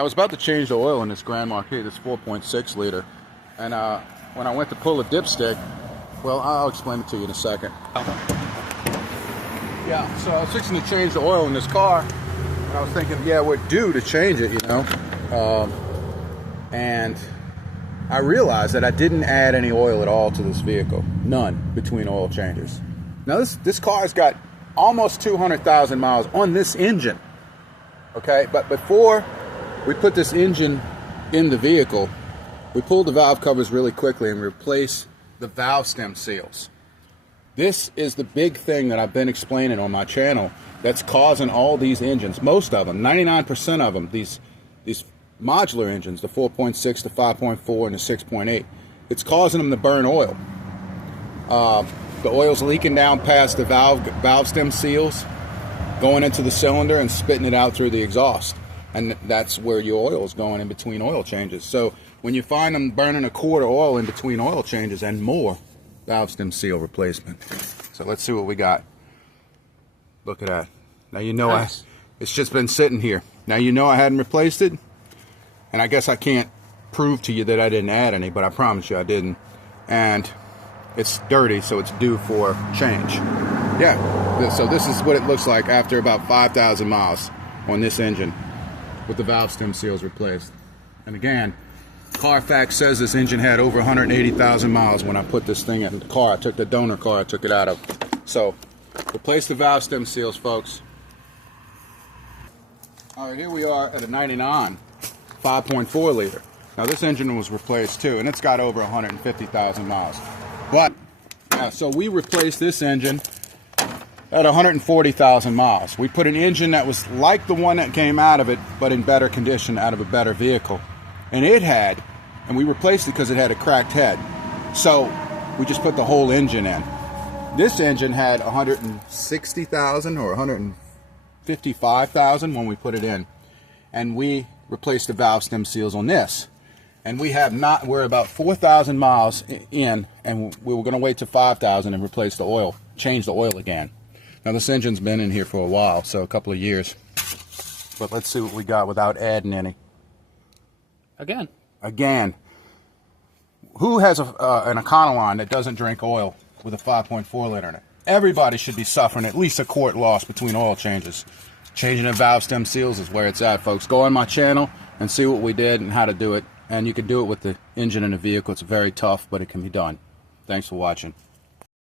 I was about to change the oil in this Grand Marquis, this 4.6 liter, and when I went to pull the dipstick, well, I'll explain it to you in a second. Yeah, so I was fixing to change the oil in this car, and I was thinking, yeah, we're due to change it, you know, and I realized that I didn't add any oil at all to this vehicle, none, between oil changes. Now this car's got almost 200,000 miles on this engine, okay, but before we put this engine in the vehicle, we pulled the valve covers really quickly and replaced the valve stem seals. This is the big thing that I've been explaining on my channel that's causing all these engines, most of them, 99% of them, these modular engines, the 4.6, the 5.4, and the 6.8, it's causing them to burn oil. The oil's leaking down past the valve stem seals, going into the cylinder and spitting it out through the exhaust. And that's where your oil is going in between oil changes. So when you find them burning a quart of oil in between oil changes and more, valve stem seal replacement. So let's see what we got. Look at that. Now you know nice. It's just been sitting here. Now you know I hadn't replaced it. And I guess I can't prove to you that I didn't add any, but I promise you I didn't. And it's dirty, so it's due for change. Yeah, so this is what it looks like after about 5,000 miles on this engine with the valve stem seals replaced. And again, Carfax says this engine had over 180,000 miles when I put this thing in the car. I took the donor car I took it out of. So, replace the valve stem seals, folks. All right, here we are at a 99 5.4 liter. Now this engine was replaced too, and it's got over 150,000 miles. But, yeah, so we replaced this engine at 140,000 miles. We put an engine that was like the one that came out of it, but in better condition, out of a better vehicle. And we replaced it because it had a cracked head. So we just put the whole engine in. This engine had 160,000 or 155,000 when we put it in. And we replaced the valve stem seals on this. And we're about 4,000 miles in, and we were going to wait to 5,000 and replace the oil, change the oil again. Now this engine's been in here for a while, so a couple of years. But let's see what we got without adding any. Again. Who has an Econoline that doesn't drink oil with a 5.4 liter in it? Everybody should be suffering at least a quart loss between oil changes. Changing the valve stem seals is where it's at, folks. Go on my channel and see what we did and how to do it. And you can do it with the engine in the vehicle. It's very tough, but it can be done. Thanks for watching.